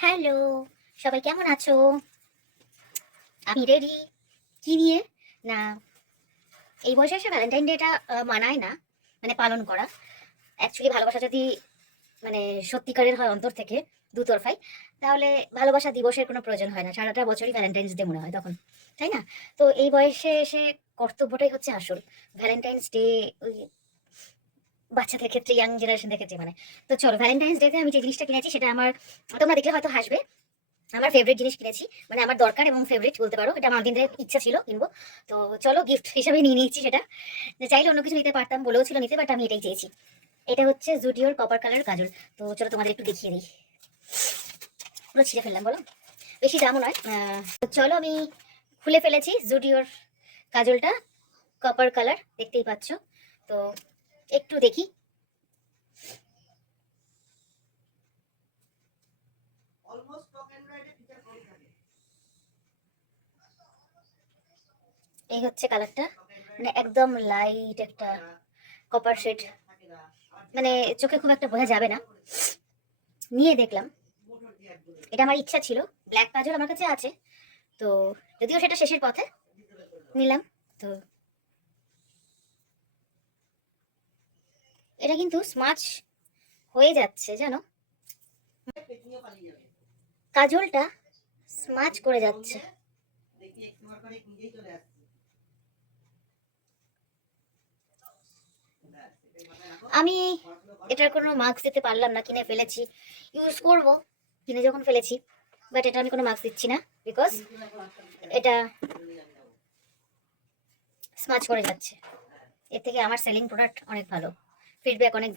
Hello, সবাই কেমন আছো? আমি রেডি। কি নিয়ে? না, এই বয়সে এসে ভ্যালেন্টাইন ডেটা মানায় না, মানে পালন করা। অ্যাকচুয়ালি ভালোবাসা যদি মানে সত্যিকারের হয় অন্তর থেকে, দুতরফাই, তাহলে ভালোবাসা দিবসের কোনো প্রয়োজন হয় না। সারাটা বছরই ভ্যালেন্টাইন্স ডে মনে হয় তখন, তাই না? তো এই বয়সে এসে কর্তব্যটাই হচ্ছে আসল। ভ্যালেন্টাইন্স ডে ওই বাচ্চাদের ক্ষেত্রে, ইয়াং জেনারেশনদের ক্ষেত্রে মানে। তো চলো, ভ্যালেন্টাইন্স ডেতে আমি যে জিনিসটা কিনেছি সেটা আমার, তোমরা দেখলে হয়তো হাসবে, আমার ফেভারিট জিনিস কিনেছি, মানে আমার দরকার এবং ফেভারিট বলতে পারো। এটা আমার দিন ধরে ইচ্ছা ছিল কিনবো, তো চলো গিফট হিসেবে নিয়ে নিয়েছি সেটা। যে চাইলে অন্য কিছু নিতে পারতাম, বলেও ছিল নিতে, বাট আমি এটাই চেয়েছি। এটা হচ্ছে জুডিওর কপার কালার কাজল। তো চলো তোমাদের একটু দেখিয়ে দিই। পুরো ছিঁড়ে ফেললাম বলো, বেশি দামও নয়। তো চলো, আমি খুলে ফেলেছি জুডিওর কাজলটা, কপার কালার, দেখতেই পাচ্ছ। তো একটু দেখি। এই হচ্ছে কালারটা, মানে একদম লাইট একটা কপার শেড, মানে চোখে খুব একটা বোঝা যাবে না। নিয়ে দেখলাম, এটা আমার ইচ্ছা ছিল। ব্ল্যাক কাজল আমার কাছে আছে, তো যদিও সেটা শেষের পথে নিলাম। তো এটা কিন্তু স্মাচ হয়ে যাচ্ছে জানো, কাজলটা স্মাচ করে যাচ্ছে। আমি এটার কোনো মার্কস দিতে পারলাম না, কিনে ফেলেছি, ইউজ করব কিনে যখন ফেলেছি, বাট এটা আমি কোনো মার্কস দিচ্ছি না, বিকজ এটা স্মাচ করে যাচ্ছে। এর থেকে আমার সেলিং প্রোডাক্ট অনেক ভালো, ফিডব্যাক অনেক ভালো।